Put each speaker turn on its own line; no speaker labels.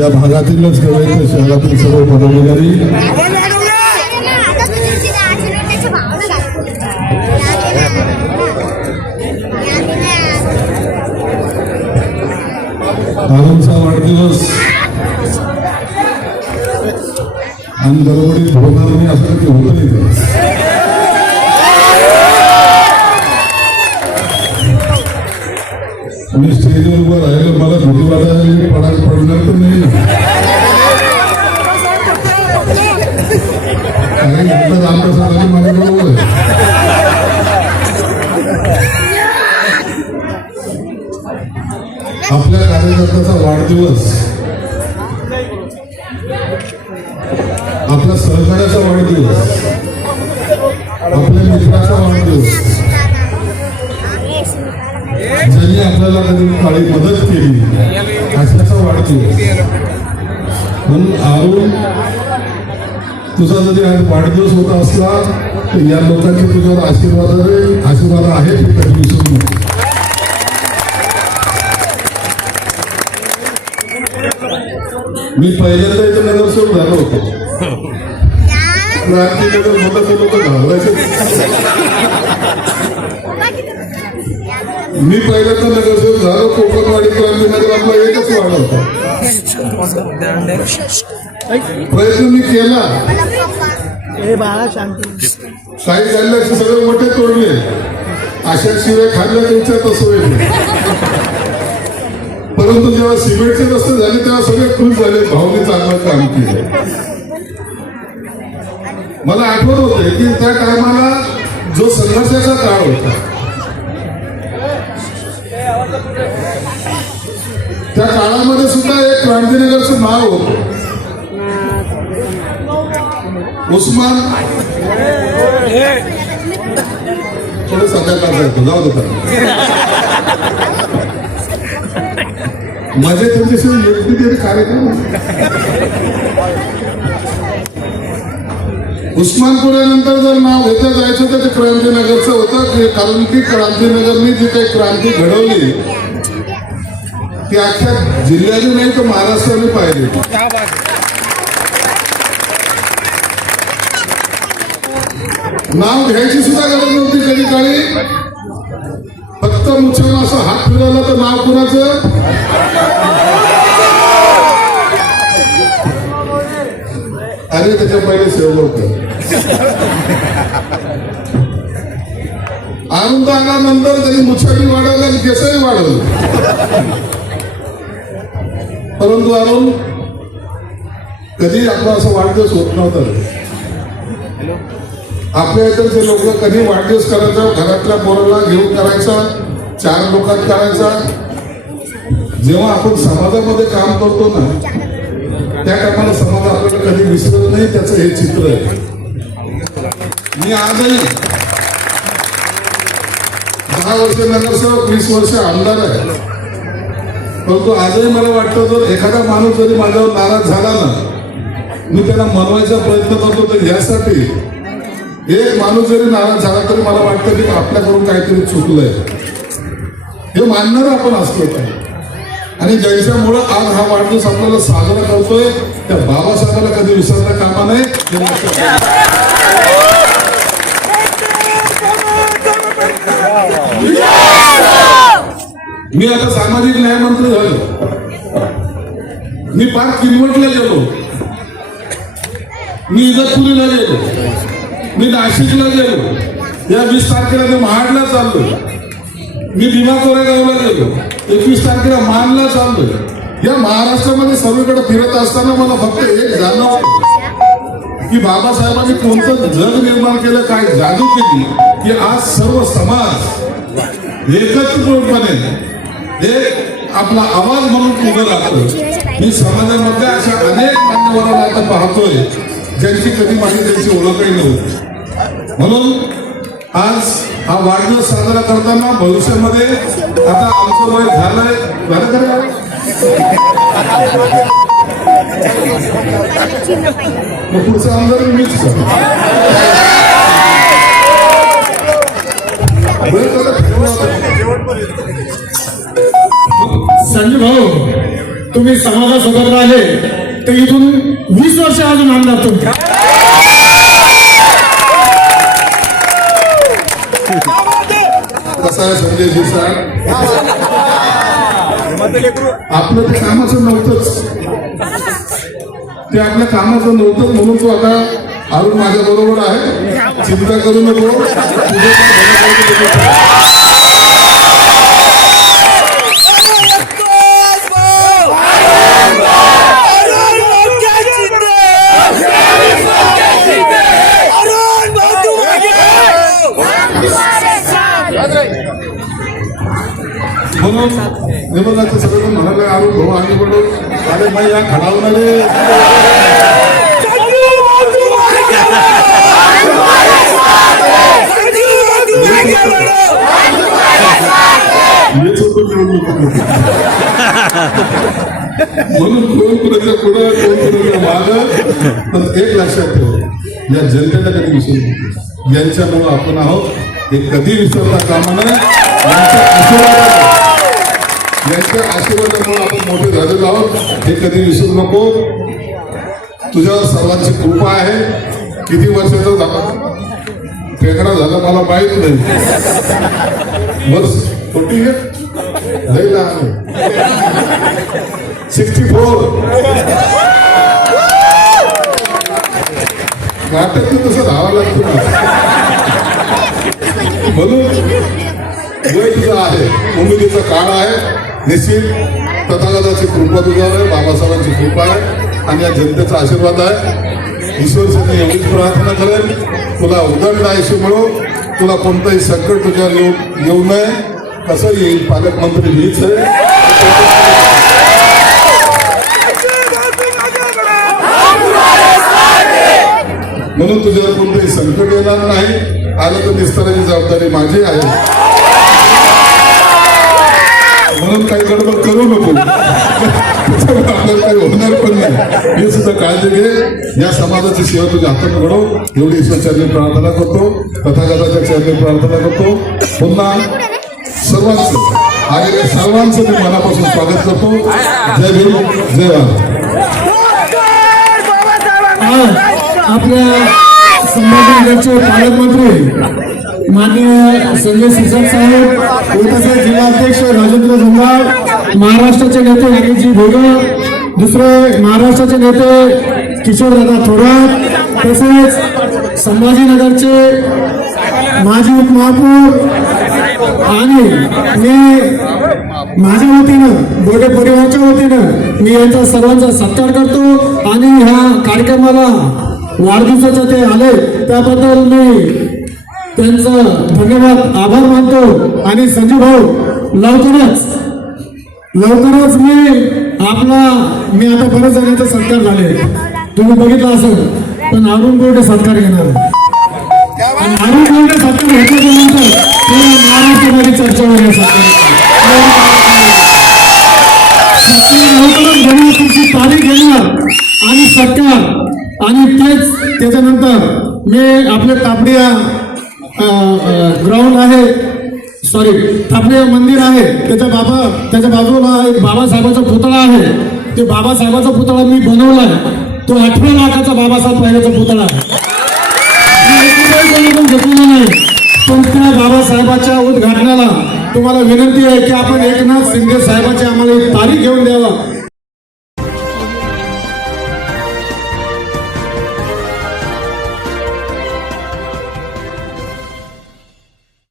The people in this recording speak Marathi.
या भागातीलच नव्हे तर शहरातील सर्व पदाधिकारी. आनंदचा वाढदिवस. आणि गडबडीत होणार नाही असं ते होत. नाही मी स्टेजवर उभं राहिलं मला भीती वाटायला पडायला पडणार तर नाही. ना रामप्रसाद आणि माझ्या बरोबर आपल्या कार्यकर्त्याचा वाढदिवस. आपल्या सहकार्याचा वाढदिवस. आपल्या मित्राचा वाढदिवस. ज्यांनी आपल्याला कधी काळी मदत केली अशाचा वाढदिवस. म्हणून अरुण तुझा जरी आज वाढदिवस होत असला तर या लोकांचे तुझ्यावर आशीर्वाद आशीर्वाद आहेत कधी विसरू मी पहिल्यांदा इथं नगरसेवक झालो होतो. क्रांतीनगर होतं ते लोक घाबरायचे. मी पहिल्यांदा नगरसेवक झालो. कोकणवाडी क्रांतीनगर आपला एकच वाढ होता. प्रयत्न मी केला. झाल्याचे सगळे मोठे तोडले. अशा शिवाय खाल्ल्या त्यांच्या तसं परंतु जेव्हा सिमेंटचे रस्ते झाले तेव्हा सगळे खुश झाले. भाऊने चांगलं काम केलं. मला आठवत होते की त्या टायमाला जो संघर्षाचा काळ होता त्या काळामध्ये सुद्धा एक क्रांतीनगरचं नाव होतं. उस्मान. थोडं सध्या जाऊ देतात माझे त्यांच्याशिवाय व्यक्ती तरी कार्यक्रम. उस्मानपुरानंतर जर नाव घेता जायचं तर ते क्रांतीनगरचं होतं. कारण की क्रांतीनगरनी जी काही क्रांती घडवली ती अख्ख्या जिल्ह्याने नाही तर महाराष्ट्राने पाहिली. नाव घ्यायची सुद्धा गरज नव्हती कधी काळी. फक्त मुछाला असं हात फिरवला तर नाव कुणाचं? अरे त्याच्या पहिले सेवक होतं. आनंद आल्यानंतर त्यांनी मुछाटी वाढवलं आणि केसही वाढवलं. परंतु अरुण कधी आपला असं वाढदिवस होत नव्हतं आपल्या इकडचे लोक कधी वाढदिवस करायचा घरातल्या पोराला घेऊन करायचा चार लोकात करायचा जेव्हा आपण समाजामध्ये काम करतो ना त्या टायमाला समाज आपल्याला कधी विसरत नाही त्याचं हे चित्र आहे. मी आजही दहा वर्ष नगरसेवक वीस वर्ष आमदार आहे. परंतु आजही मला वाटतं जर एखादा माणूस जरी माझ्यावर नाराज झाला ना मी त्याला मनवायचा प्रयत्न करतो तर यासाठी हे माणूस जरी नाराज झाला तरी मला वाटतं की आपल्याकडून काहीतरी चुकलंय. हे मानणार आपण असलो पाहिजे. आणि ज्यांच्यामुळं आज हा वाढदिवस आपल्याला साजरा करतोय त्या बाबासाहेबाला कधी विसरता कामा नये. मी आता सामाजिक न्यायमंत्री झालो. मी पार किनवटला गेलो. मी इजतपुरीला गेलो. मी नाशिकला गेलो. या वीस तारखेला मी महाडला चाललो मी भीमा कोरेगावला गेलो. एकवीस तारखेला मानला चाललो या महाराष्ट्रामध्ये सर्वीकडे फिरत असताना मला फक्त एक जाणवलं. की बाबासाहेबांनी कोणतं जग निर्माण केलं काय जादू केली की आज सर्व समाज एकत्रितपणे एक आपला आवाज म्हणून उभं राहतो मी समाजामध्ये अशा अनेक मान्यवरांना आता पाहतोय. ज्यांची कधी माझी त्यांची ओळखही नव्हती. म्हणून आज हा वाढदिवस साजरा करताना भविष्यामध्ये आता आमचं वय झालंय. झालं तर मग पुढचं आमदार मीच
संजू भाऊ तुम्ही समाजासोबत राहिले. तर इथून वीस वर्ष अजून आमदार तुम्ही.
कसा आहे संजय शिरसाट आपलं ते कामाचं नव्हतंच. ते आपल्या कामाचं नव्हतं म्हणून तो आता अरुण माझ्या बरोबर आहे. चिंता करू नको. निबंधाचं सगळं म्हणाले अरुण भाऊ आम्ही म्हणून अरे भाई या खडावून आले म्हणून कोण कुणाच्या पुढं कोण कुणाच्या मागं पण एक लक्षात ठेव या जनतेला कधी विसरू नको. यांच्यामुळं आपण आहोत हे कधी विसरता कामा नये. यांच्या आशीर्वादाने यांच्या आशीर्वादामुळे आपण मोठे झालेलो आहोत. हे कधी विसरू नको. तुझ्यावर सर्वांची कृपा आहे. किती वर्षाचा झाला? फेकडा झाला मला माहीत नाही. बस फोर्टी लई ना सिक्स्टी फोर नाटक तसं धावा लागतो म्हणून वय तुझं आहे. उमेदीचा काळ आहे. निश्चित तथागताची कृपा तुझ्यावर आहे बाबासाहेबांची कृपा आहे आणि या जनतेचा आशीर्वाद आहे. ईश्वर सध्या एवढीच प्रार्थना करेल. तुला उदंड आयुष्य मिळो तुला कोणतंही संकट तुझ्या येऊ येऊ नये. कसं येईल पालकमंत्री मीच आहे. म्हणून तुझ्यावर कोणतंही संकट येणार नाही. आलं तर निस्ताराची जबाबदारी माझी आहे. म्हणून काही गडबड करू नको. आपल्याला काही होणार पण नाही. हे सुद्धा काळजी घे या समाजाची सेवा तुझ्या हातात घडव. एवढी ईश्वरचरणी प्रार्थना करतो. तथागताच्या चरणी प्रार्थना करतो. पुन्हा सर्वांचं आलेल्या सर्वांचं मी मनापासून स्वागत करतो. जय भीम जय भारत.
आपल्या संभाजीनगरचे पालकमंत्री माननीय संजय सिरसाट साहेब कोटाचे जिल्हाध्यक्ष राजेंद्र झंगाळ महाराष्ट्राचे नेते अनिलजी भोगळ दुसरे महाराष्ट्राचे नेते किशोरदादा थोरात तसेच संभाजीनगरचे माजी उपमहापौर आणि मी माझ्या वतीनं बोडे परिवाराच्या वतीनं मी यांचा सर्वांचा सत्कार करतो आणि ह्या कार्यक्रमाला वाढदिवसाच्या ते आले त्याबद्दल मी त्यांचं धन्यवाद आभार मानतो. आणि संजू भाऊ लवकरच लवकरच मी आपला मी आता बरेच जणांचा सत्कार झाले. तुम्ही बघितलं असेल पण अरुण बोर्डे सत्कार घेणार. आणि अरुण बोर्डे सत्कार घेतल्यानंतर पुन्हा चर्चा होईल लवकरच गणेशोत्सवाची तारीख घेणार आणि सत्कार. आणि तेच त्याच्यानंतर मी आपले तापडिया ग्राउंड आहे. सॉरी थापणे मंदिर आहे. त्याच्या बाबा त्याच्या बाजूला एक बाबासाहेबाचा पुतळा आहे. ते बाबासाहेबाचा पुतळा मी बनवला तो अठरा लाखाचा बाबासाहेब पहिल्याचा पुतळा आहे. घेतलेला नाही. पण त्या बाबासाहेबाच्या उद्घाटनाला तुम्हाला विनंती आहे की आपण एकनाथ शिंदे साहेबाची आम्हाला एक तारीख घेऊन द्यावा.